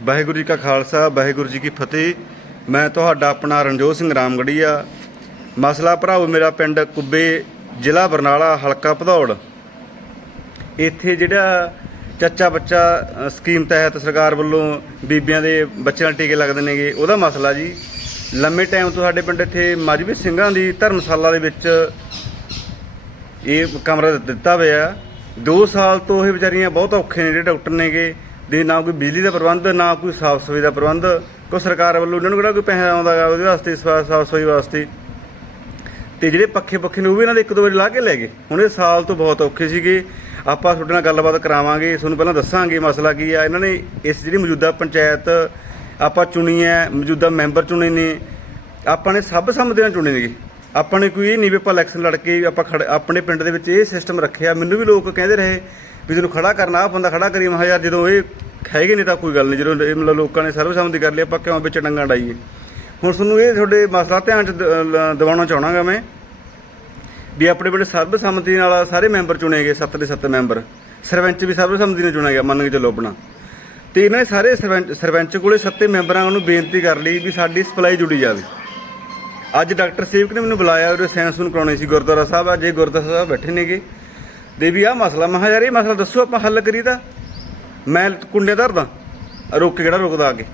ਵਾਹਿਗੁਰੂ ਜੀ ਕਾ ਖਾਲਸਾ, ਵਾਹਿਗੁਰੂ ਜੀ ਕੀ ਫਤਿਹ। ਮੈਂ ਤੁਹਾਡਾ ਆਪਣਾ ਰਣਜੋਤ ਸਿੰਘ ਰਾਮਗੜੀਆ। ਮਸਲਾ ਭਰਾਓ, ਮੇਰਾ ਪਿੰਡ ਕੁੱਬੇ ਜ਼ਿਲ੍ਹਾ ਬਰਨਾਲਾ, ਹਲਕਾ ਭਦੌੜ। ਇੱਥੇ ਜਿਹੜਾ ਚੱਚਾ ਬੱਚਾ ਸਕੀਮ ਤਹਿਤ ਸਰਕਾਰ ਵੱਲੋਂ ਬੀਬੀਆਂ ਦੇ ਬੱਚਿਆਂ ਦੇ ਟੀਕੇ ਲੱਗਦੇ ਨੇਗੇ, ਉਹਦਾ ਮਸਲਾ ਜੀ। ਲੰਮੇ ਟਾਈਮ ਤੋਂ ਸਾਡੇ ਪਿੰਡ ਇੱਥੇ ਮਜਬੀ ਸਿੰਘਾਂ ਦੀ ਧਰਮਸ਼ਾਲਾ ਦੇ ਵਿੱਚ ਇਹ ਕਮਰਾ ਦਿੱਤਾ ਹੋਇਆ 2 ਸਾਲ ਤੋਂ ਇਹ ਵਿਚਾਰੀਆਂ ਬਹੁਤ ਔਖੇ ਨੇ, ਜਿਹੜੇ ਡਾਕਟਰ ਨੇਗੇ। ਦੇ ਨਾ ਕੋਈ ਬਿਜਲੀ ਦਾ ਪ੍ਰਬੰਧ, ਨਾ ਕੋਈ ਸਾਫ਼ ਸਫ਼ਾਈ ਦਾ ਪ੍ਰਬੰਧ। ਕੋਈ ਸਰਕਾਰ ਵੱਲੋਂ ਇਹਨਾਂ ਨੂੰ ਕਿਹੜਾ ਕੋਈ ਪੈਸਾ ਆਉਂਦਾ ਗਾ ਉਹਦੇ ਵਾਸਤੇ ਸਾਫ਼ ਸਫ਼ਾਈ ਵਾਸਤੇ। ਤੇ ਜਿਹੜੇ ਪੱਖੇ ਪੱਖੇ ਨੇ, ਉਹ ਵੀ ਇਹਨਾਂ ਦੇ ਇੱਕ ਦੋ ਵਾਰੀ ਲਾ ਕੇ ਲੈ ਗਏ। ਹੁਣ ਇਹ ਸਾਲ ਤੋਂ ਬਹੁਤ ਔਖੇ ਸੀਗੇ। ਆਪਾਂ ਤੁਹਾਡੇ ਨਾਲ ਗੱਲਬਾਤ ਕਰਾਵਾਂਗੇ, ਤੁਹਾਨੂੰ ਪਹਿਲਾਂ ਦੱਸਾਂਗੇ ਮਸਲਾ ਕੀ ਆ। ਇਹਨਾਂ ਨੇ ਇਸ ਜਿਹੜੀ ਮੌਜੂਦਾ ਪੰਚਾਇਤ ਆਪਾਂ ਚੁਣੀ ਹੈ, ਮੌਜੂਦਾ ਮੈਂਬਰ ਚੁਣੇ ਨੇ, ਆਪਾਂ ਨੇ ਸਭ ਸੰਮਤੀ ਨਾਲ ਚੁਣੇ ਨੇਗੇ। ਆਪਾਂ ਨੇ ਕੋਈ ਇਹ ਨਹੀਂ ਵੀ ਆਪਾਂ ਇਲੈਕਸ਼ਨ ਲੜ ਕੇ ਆਪਾਂ ਖੜ- ਆਪਣੇ ਪਿੰਡ ਦੇ ਵਿੱਚ ਇਹ ਸਿਸਟਮ ਰੱਖਿਆ। ਮੈਨੂੰ ਵੀ ਲੋਕ ਕਹਿੰਦੇ ਰਹੇ ਵੀ ਤੈਨੂੰ ਖੜਾ ਕਰਨਾ ਆ ਬੰਦਾ ਖੜਾ ਕਰੀ, ਮੈਂ ਯਾਰ ਜਦੋਂ ਇਹ ਹੈਗੇ ਨਹੀਂ ਤਾਂ ਕੋਈ ਗੱਲ ਨਹੀਂ, ਜਦੋਂ ਇਹ ਮਤਲਬ ਲੋਕਾਂ ਨੇ ਸਰਵਸੰਮਤੀ ਕਰ ਲਈ, ਆਪਾਂ ਕਿਉਂ ਵਿੱਚ ਡੰਗਾ ਡਾਈਏ? ਹੁਣ ਤੁਹਾਨੂੰ ਇਹ ਤੁਹਾਡੇ ਮਸਲਾ ਧਿਆਨ ਚ ਦ- ਲ- ਦਿਵਾਉਣਾ ਚਾਹਣਾਗਾ ਮੈਂ ਵੀ ਆਪਣੇ ਪਿੰਡ ਸਰਬਸੰਮਤੀ ਨਾਲ ਸਾਰੇ ਮੈਂਬਰ ਚੁਣੇ ਗਏ, ਸੱਤ ਦੇ ਸੱਤ ਮੈਂਬਰ। ਸਰਪੰਚ ਵੀ ਸਰਬਸੰਮਤੀ ਨਾਲ ਚੁਣਿਆ ਗਿਆ, ਮੰਨ ਕੇ ਚੱਲੋ ਆਪਣਾ। ਤੇ ਇਹਨਾਂ ਨੇ ਸਾਰੇ ਸਰਪੰਚ ਸਰਪੰਚ ਕੋਲੇ ਸੱਤੇ ਮੈਂਬਰਾਂ ਨੂੰ ਬੇਨਤੀ ਕਰ ਲਈ ਵੀ ਸਾਡੀ ਸਪਲਾਈ ਜੁੜੀ ਜਾਵੇ। ਅੱਜ ਡਾਕਟਰ ਸੇਵਕ ਨੇ ਮੈਨੂੰ ਬੁਲਾਇਆ, ਉਹਦੇ ਸੈਂਸ ਨੂੰ ਕਰਾਉਣੀ ਸੀ, ਗੁਰਦੁਆਰਾ ਸਾਹਿਬ, ਅੱਜ ਇਹ ਗੁਰਦੁਆਰਾ ਸਾਹਿਬ ਬੈਠੇ ਨੇਗੇ। ਦੇ ਵੀ ਆਹ ਮਸਲਾ। ਮੈਂ ਕਿਹਾ, ਯਾਰ ਇਹ ਮਸਲਾ ਦੱਸੋ, ਆਪਾਂ ਹੱਲ ਕਰੀਦਾ ਮੈਂ ਕੁੰਡੇ ਧਰਦਾ, ਰੋਕ ਕਿਹੜਾ ਰੁਕਦਾ ਅੱਗੇ।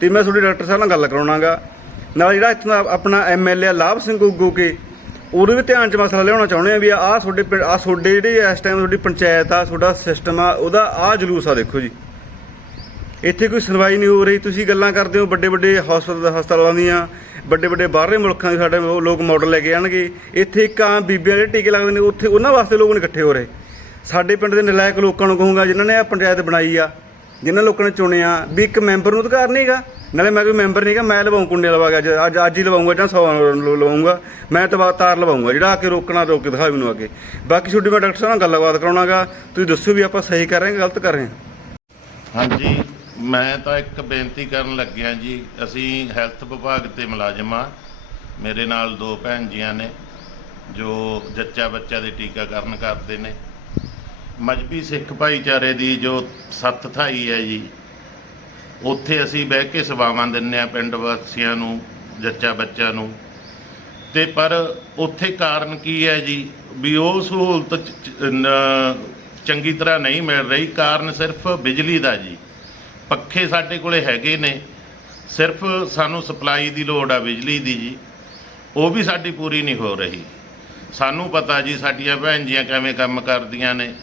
ਤੇ ਮੈਂ ਤੁਹਾਡੇ ਡਾਕਟਰ ਸਾਹਿਬ ਨਾਲ ਗੱਲ ਕਰਾਉਣਾਗਾ। ਨਾਲ ਜਿਹੜਾ ਇੱਥੋਂ ਦਾ ਆਪਣਾ ਐਮਐਲਏ ਲਾਭ ਸਿੰਘ ਉਗੂ ਕੇ, ਉਹਦੇ ਵੀ ਧਿਆਨ 'ਚ ਮਸਲਾ ਲਿਆਉਣਾ ਚਾਹੁੰਦੇ ਆ ਵੀ ਆਹ ਤੁਹਾਡੇ ਪਿੰਡ- ਆਹ ਤੁਹਾਡੇ ਜਿਹੜੇ ਇਸ ਟਾਈਮ ਤੁਹਾਡੀ ਪੰਚਾਇਤ ਆ, ਤੁਹਾਡਾ ਸਿਸਟਮ ਆ, ਉਹਦਾ ਆਹ ਜਲੂਸ ਆ ਦੇਖੋ ਜੀ। ਇੱਥੇ ਕੋਈ ਸੁਣਵਾਈ ਨਹੀਂ ਹੋ ਰਹੀ। ਤੁਸੀਂ ਗੱਲਾਂ ਕਰਦੇ ਹੋ ਵੱਡੇ ਵੱਡੇ ਹਸਪਤਾਲ ਹਸਪਤਾਲਾਂ ਦੀਆਂ, ਵੱਡੇ ਵੱਡੇ ਬਾਹਰਲੇ ਮੁਲਕਾਂ ਦੇ ਸਾਡੇ ਲੋਕ ਮਾਡਲ ਲੈ ਕੇ ਆਣਗੇ। ਇੱਥੇ ਇੱਕ ਆਮ ਬੀਬੀਆਂ ਦੇ ਟੀਕੇ ਲੱਗਦੇ ਨੇ, ਉੱਥੇ ਉਹਨਾਂ ਵਾਸਤੇ ਲੋਕ ਨਹੀਂ ਇਕੱਠੇ ਹੋ ਰਹੇ। ਸਾਡੇ ਪਿੰਡ ਦੇ ਨਲਾਇਕ ਲੋਕਾਂ ਨੂੰ ਕਹੂੰਗਾ, ਜਿਨ੍ਹਾਂ ਨੇ ਆ ਪੰਚਾਇਤ ਬਣਾਈ ਆ, ਜਿਨ੍ਹਾਂ ਲੋਕਾਂ ਨੇ ਚੁਣਿਆ, ਵੀ ਇੱਕ ਮੈਂਬਰ ਨੂੰ ਅਧਿਕਾਰ ਨਹੀਂਗਾ ਨਾਲੇ ਮੈਂ ਕੋਈ ਮੈਂਬਰ ਨਹੀਂਗਾ ਮੈਂ ਲਵਾਉਂ ਕੁੰਡੇ ਲਵਾ ਗਿਆ ਅੱਜ ਅੱਜ- ਹੀ ਲਵਾਉਂਗਾ ਜਾਂ 100 ਲਵਾਉਂਗਾ ਮੈਂ ਤਾਂ ਬਾਅਦ ਤਾਰ ਲਵਾਉਂਗਾ ਜਿਹੜਾ ਆ ਕੇ ਰੋਕਣਾ, ਰੋਕ ਕੇ ਦਿਖਾਵੇ ਮੈਨੂੰ ਅੱਗੇ। ਬਾਕੀ ਤੁਹਾਡੀ ਮੈਂ ਡਾਕਟਰ ਸਾਹਿਬ ਨਾਲ ਗੱਲਬਾਤ ਕਰਾਉਣਾਗਾ। ਤੁਸੀਂ ਦੱਸੋ ਵੀ ਆਪਾਂ ਸਹੀ ਕਰ ਰਹੇ ਹਾਂ, ਗਲਤ ਕਰ ਰਹੇ ਹਾਂ। ਹਾਂਜੀ। ਮੈਂ ਤਾਂ ਇੱਕ ਬੇਨਤੀ ਕਰਨ ਲੱਗਿਆ ਜੀ, ਅਸੀਂ ਹੈਲਥ ਵਿਭਾਗ ਤੇ ਮੁਲਾਜ਼ਮ ਆ ਮੇਰੇ ਨਾਲ ਦੋ ਭੈਣ ਜੀਆਂ ਨੇ, ਜੋ ਜੱਚਾ ਬੱਚਾ ਦੇ ਟੀਕਾਕਰਨ ਕਰਦੇ ਨੇ। ਮਜਬੀ ਸਿੱਖ ਭਾਈਚਾਰੇ ਦੀ ਜੋ ਸੱਤ ਥਾਈ ਹੈ ਜੀ, ਉੱਥੇ ਅਸੀਂ ਬਹਿ ਕੇ ਸੇਵਾਵਾਂ ਦਿੰਨੇ ਆ ਪਿੰਡ ਵਾਸੀਆਂ ਨੂੰ, ਜੱਚਾ ਬੱਚਾ ਨੂੰ। ਤੇ ਪਰ ਉੱਥੇ ਕਾਰਨ ਕੀ ਹੈ ਜੀ, ਵੀ ਉਹ ਸਹੂਲਤ ਚੰਗੀ ਤਰ੍ਹਾਂ ਨਹੀਂ ਮਿਲ ਰਹੀ। ਕਾਰਨ ਸਿਰਫ ਬਿਜਲੀ ਦਾ ਜੀ। ਪੱਖੇ ਸਾਡੇ ਕੋਲੇ ਹੈਗੇ ਨੇ। ਸਿਰਫ ਸਾਨੂੰ ਸਪਲਾਈ ਦੀ ਲੋੜ ਆ, ਬਿਜਲੀ ਦੀ ਜੀ। ਉਹ ਵੀ ਸਾਡੀ ਪੂਰੀ ਨਹੀਂ ਹੋ ਰਹੀ। ਸਾਨੂੰ ਪਤਾ ਜੀ, ਸਾਡੀਆਂ ਭੈਣ ਜੀਆਂ ਕਿਵੇਂ ਕੰਮ ਕਰਦੀਆਂ ਨੇ।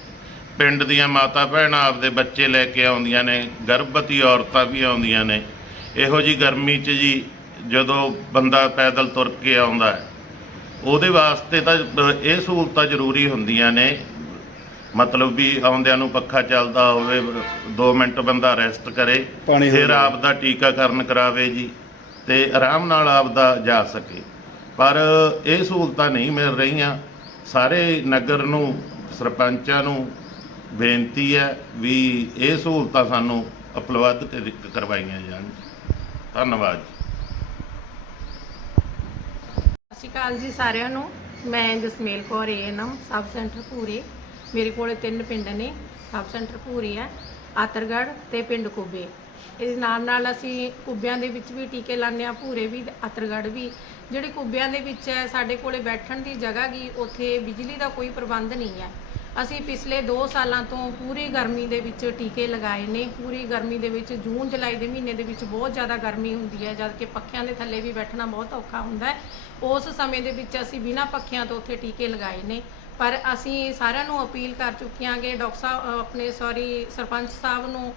ਪਿੰਡ ਦੀਆਂ ਮਾਤਾ ਭੈਣਾਂ ਆਪਦੇ ਬੱਚੇ ਲੈ ਕੇ ਆਉਂਦੀਆਂ ਨੇ। ਗਰਭਵਤੀ ਔਰਤਾਂ ਵੀ ਆਉਂਦੀਆਂ ਨੇ। ਇਹੋ ਜੀ ਗਰਮੀ 'ਚ ਜੀ, ਜਦੋਂ ਬੰਦਾ ਪੈਦਲ ਤੁਰ ਕੇ ਆਉਂਦਾ ਉਹਦੇ ਵਾਸਤੇ ਤਾਂ ਇਹ ਸਹੂਲਤਾਂ ਜ਼ਰੂਰੀ ਹੁੰਦੀਆਂ ਨੇ। ਮਤਲਬ ਵੀ ਆਉਂਦਿਆਂ ਨੂੰ ਪੱਖਾ ਚੱਲਦਾ ਹੋਵੇ 2 ਮਿੰਟ ਬੰਦਾ ਰੈਸਟ ਕਰੇ ਪਾਣੀ ਫਿਰ। ਆਪ ਦਾ ਟੀਕਾਕਰਨ ਕਰਾਵੇ ਜੀ ਤੇ ਆਰਾਮ ਨਾਲ ਆਪ ਦਾ ਜਾ ਸਕੇ। ਪਰ ਇਹ ਸਹੂਲਤਾਂ ਨਹੀਂ ਮਿਲ ਰਹੀਆਂ। ਸਾਰੇ ਨਗਰ ਨੂੰ ਸਰਪੰਚਾਂ ਨੂੰ ਬੇਨਤੀ ਹੈ ਵੀ ਇਹ ਸਹੂਲਤਾਂ ਸਾਨੂੰ ਉਪਲਬਧ ਕਰ- ਕਰਵਾਈਆਂ ਜਾਣ। ਧੰਨਵਾਦ ਜੀ। ਸਤਿ ਸ਼੍ਰੀ ਅਕਾਲ ਜੀ ਸਾਰਿਆਂ ਨੂੰ। ਮੈਂ Jasmel Kaur ANM sub centre ਪੂਰੇ। ਮੇਰੇ ਕੋਲੇ ਤਿੰਨ ਪਿੰਡ ਨੇ, ਸਬ ਸੈਂਟਰ ਪੂਰੇ ਹੈ, ਆਤਰਗੜ੍ਹ ਤੇ ਪਿੰਡ ਕੁੱਬੇ। ਇਸ ਨਾਲ ਨਾਲ ਅਸੀਂ ਕੁੱਬਿਆਂ ਦੇ ਵਿੱਚ ਵੀ ਟੀਕੇ ਲਾਉਂਦੇ ਆ ਭੂਰੇ ਵੀ ਤੇ ਆਤਰਗੜ੍ਹ ਵੀ। ਜਿਹੜੇ ਕੁੱਬਿਆਂ ਦੇ ਵਿੱਚ ਹੈ, ਸਾਡੇ ਕੋਲੇ ਬੈਠਣ ਦੀ ਜਗ੍ਹਾ ਗਈ ਉੱਥੇ ਬਿਜਲੀ ਦਾ ਕੋਈ ਪ੍ਰਬੰਧ ਨਹੀਂ ਹੈ। ਅਸੀਂ ਪਿਛਲੇ 2 ਸਾਲਾਂ ਤੋਂ ਪੂਰੀ ਗਰਮੀ ਦੇ ਵਿੱਚ ਟੀਕੇ ਲਗਾਏ ਨੇ, ਪੂਰੀ ਗਰਮੀ ਦੇ ਵਿੱਚ ਜੂਨ, ਜੁਲਾਈ ਦੇ ਮਹੀਨੇ ਦੇ ਵਿੱਚ ਬਹੁਤ ਜ਼ਿਆਦਾ ਗਰਮੀ ਹੁੰਦੀ ਹੈ, ਜਦ ਕਿ ਪੱਖਿਆਂ ਦੇ ਥੱਲੇ ਵੀ ਬੈਠਣਾ ਬਹੁਤ ਔਖਾ ਹੁੰਦਾ ਹੈ। ਉਸ ਸਮੇਂ ਦੇ ਵਿੱਚ ਅਸੀਂ ਬਿਨਾਂ ਪੱਖਿਆਂ ਤੋਂ ਉੱਥੇ ਟੀਕੇ ਲਗਾਏ ਨੇ। ਪਰ ਅਸੀਂ ਸਾਰਿਆਂ ਨੂੰ ਅਪੀਲ ਕਰ ਚੁੱਕੀਆਂ ਕਿ ਡਾਕਟਰ ਸਾਹਿਬ ਆਪਣੇ ਸੌਰੀ ਸਰਪੰਚ ਸਾਹਿਬ ਨੂੰ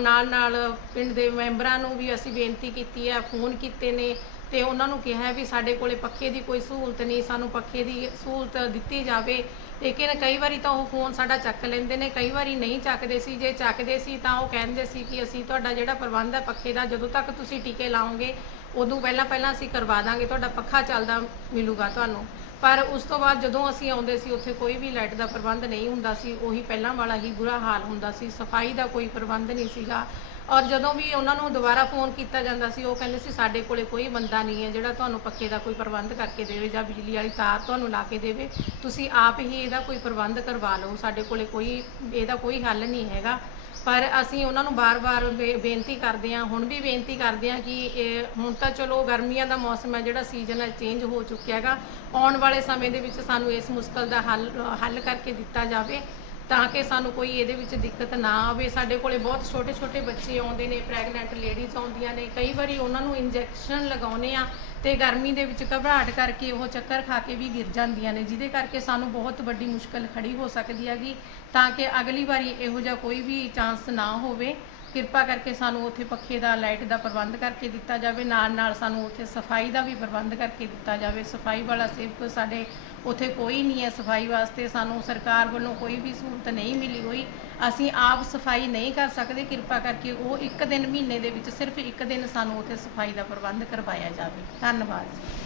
ਨਾਲ ਨਾਲ ਪਿੰਡ ਦੇ ਮੈਂਬਰਾਂ ਨੂੰ ਵੀ ਅਸੀਂ ਬੇਨਤੀ ਕੀਤੀ ਹੈ, ਫੋਨ ਕੀਤੇ ਨੇ ਤੇ ਉਹਨਾਂ ਨੂੰ ਕਿਹਾ ਵੀ ਸਾਡੇ ਕੋਲੇ ਪੱਖੇ ਦੀ ਕੋਈ ਸਹੂਲਤ ਨਹੀਂ, ਸਾਨੂੰ ਪੱਖੇ ਦੀ ਸਹੂਲਤ ਦਿੱਤੀ ਜਾਵੇ। ਲੇਕਿਨ ਕਈ ਵਾਰੀ ਤਾਂ ਉਹ ਫੋਨ ਸਾਡਾ ਚੱਕ ਲੈਂਦੇ ਨੇ, ਕਈ ਵਾਰੀ ਨਹੀਂ ਚੱਕਦੇ ਸੀ। ਜੇ ਚੱਕਦੇ ਸੀ ਤਾਂ ਉਹ ਕਹਿੰਦੇ ਸੀ ਕਿ ਅਸੀਂ ਤੁਹਾਡਾ ਜਿਹੜਾ ਪ੍ਰਬੰਧ ਹੈ ਪੱਖੇ ਦਾ, ਜਦੋਂ ਤੱਕ ਤੁਸੀਂ ਟੀਕੇ ਲਾਓਗੇ, ਉਦੋਂ ਪਹਿਲਾਂ ਪਹਿਲਾਂ ਅਸੀਂ ਕਰਵਾ ਦਾਂਗੇ, ਤੁਹਾਡਾ ਪੱਖਾ ਚੱਲਦਾ ਮਿਲੂਗਾ ਤੁਹਾਨੂੰ। ਪਰ ਉਸ ਤੋਂ ਬਾਅਦ ਜਦੋਂ ਅਸੀਂ ਆਉਂਦੇ ਸੀ, ਉੱਥੇ ਕੋਈ ਵੀ ਲਾਈਟ ਦਾ ਪ੍ਰਬੰਧ ਨਹੀਂ ਹੁੰਦਾ ਸੀ, ਉਹੀ ਪਹਿਲਾਂ ਵਾਲਾ ਹੀ ਬੁਰਾ ਹਾਲ ਹੁੰਦਾ ਸੀ, ਸਫ਼ਾਈ ਦਾ ਕੋਈ ਪ੍ਰਬੰਧ ਨਹੀਂ ਸੀਗਾ। ਔਰ ਜਦੋਂ ਵੀ ਉਹਨਾਂ ਨੂੰ ਦੁਬਾਰਾ ਫੋਨ ਕੀਤਾ ਜਾਂਦਾ ਸੀ, ਉਹ ਕਹਿੰਦੇ ਸੀ, ਸਾਡੇ ਕੋਲੇ ਕੋਈ ਬੰਦਾ ਨਹੀਂ ਹੈ ਜਿਹੜਾ ਤੁਹਾਨੂੰ ਪੱਖੇ ਦਾ ਕੋਈ ਪ੍ਰਬੰਧ ਕਰਕੇ ਦੇਵੇ ਜਾਂ ਬਿਜਲੀ ਵਾਲੀ ਤਾਰ ਤੁਹਾਨੂੰ ਲਾ ਕੇ ਦੇਵੇ। ਤੁਸੀਂ ਆਪ ਹੀ ਇਹਦਾ ਕੋਈ ਪ੍ਰਬੰਧ ਕਰਵਾ ਲਓ। ਸਾਡੇ ਕੋਲੇ ਕੋਈ, ਇਹਦਾ ਕੋਈ ਹੱਲ ਨਹੀਂ ਹੈਗਾ। ਪਰ ਅਸੀਂ ਉਹਨਾਂ ਨੂੰ ਬਾਰ-ਬਾਰ ਬੇ- ਬੇਨਤੀ ਕਰਦੇ ਹਾਂ, ਹੁਣ ਵੀ ਬੇਨਤੀ ਕਰਦੇ ਹਾਂ ਕਿ ਹੁਣ ਤਾਂ ਚਲੋ ਗਰਮੀਆਂ ਦਾ ਮੌਸਮ ਹੈ, ਜਿਹੜਾ ਸੀਜ਼ਨ ਹੈ ਚੇਂਜ ਹੋ ਚੁੱਕਿਆ ਹੈਗਾ। ਆਉਣ ਵਾਲੇ ਸਮੇਂ ਦੇ ਵਿੱਚ ਸਾਨੂੰ ਇਸ ਮੁਸ਼ਕਲ ਦਾ ਹੱਲ ਹੱਲ ਕਰਕੇ ਦਿੱਤਾ ਜਾਵੇ। ਤਾਂ ਕਿ ਸਾਨੂੰ ਕੋਈ ਇਹਦੇ ਵਿੱਚ ਦਿੱਕਤ ਨਾ ਆਵੇ। ਸਾਡੇ ਕੋਲੇ ਬਹੁਤ ਛੋਟੇ-ਛੋਟੇ ਬੱਚੇ ਆਉਂਦੇ ਨੇ ਪ੍ਰੈਗਨੈਂਟ ਲੇਡੀਜ਼ ਆਉਂਦੀਆਂ ਨੇ। ਕਈ ਵਾਰੀ ਉਹਨਾਂ ਨੂੰ ਇੰਜੈਕਸ਼ਨ ਲਗਾਉਨੇ ਆ ਤੇ ਗਰਮੀ ਦੇ ਵਿੱਚ ਘਬਰਾਹਟ ਕਰਕੇ ਉਹ ਚੱਕਰ ਖਾ ਕੇ ਵੀ ਗਿਰ ਜਾਂਦੀਆਂ ਨੇ, ਜਿਹਦੇ ਕਰਕੇ ਸਾਨੂੰ ਬਹੁਤ ਵੱਡੀ ਮੁਸ਼ਕਲ ਖੜੀ ਹੋ ਸਕਦੀ ਹੈਗੀ ਤਾਂ ਕਿ ਅਗਲੀ ਵਾਰੀ ਇਹੋ ਜਿਹਾ ਕੋਈ ਵੀ ਚਾਂਸ ਨਾ ਹੋਵੇ। ਕਿਰਪਾ ਕਰਕੇ ਸਾਨੂੰ ਉੱਥੇ ਪੱਖੇ ਦਾ, ਲਾਈਟ ਦਾ ਪ੍ਰਬੰਧ ਕਰਕੇ ਦਿੱਤਾ ਜਾਵੇ। ਨਾਲ ਨਾਲ ਸਾਨੂੰ ਉੱਥੇ ਸਫ਼ਾਈ ਦਾ ਵੀ ਪ੍ਰਬੰਧ ਕਰਕੇ ਦਿੱਤਾ ਜਾਵੇ। ਸਫ਼ਾਈ ਵਾਲਾ ਸੇਵਕ ਸਾਡੇ ਉੱਥੇ ਕੋਈ ਨਹੀਂ ਹੈ ਸਫ਼ਾਈ ਵਾਸਤੇ। ਸਾਨੂੰ ਸਰਕਾਰ ਵੱਲੋਂ ਕੋਈ ਵੀ ਸਹੂਲਤ ਨਹੀਂ ਮਿਲੀ ਹੋਈ। ਅਸੀਂ ਆਪ ਸਫ਼ਾਈ ਨਹੀਂ ਕਰ ਸਕਦੇ। ਕਿਰਪਾ ਕਰਕੇ ਉਹ ਇੱਕ ਦਿਨ ਮਹੀਨੇ ਦੇ ਵਿੱਚ ਸਿਰਫ ਇੱਕ ਦਿਨ ਸਾਨੂੰ ਉੱਥੇ ਸਫ਼ਾਈ ਦਾ ਪ੍ਰਬੰਧ ਕਰਵਾਇਆ ਜਾਵੇ। ਧੰਨਵਾਦ ਜੀ।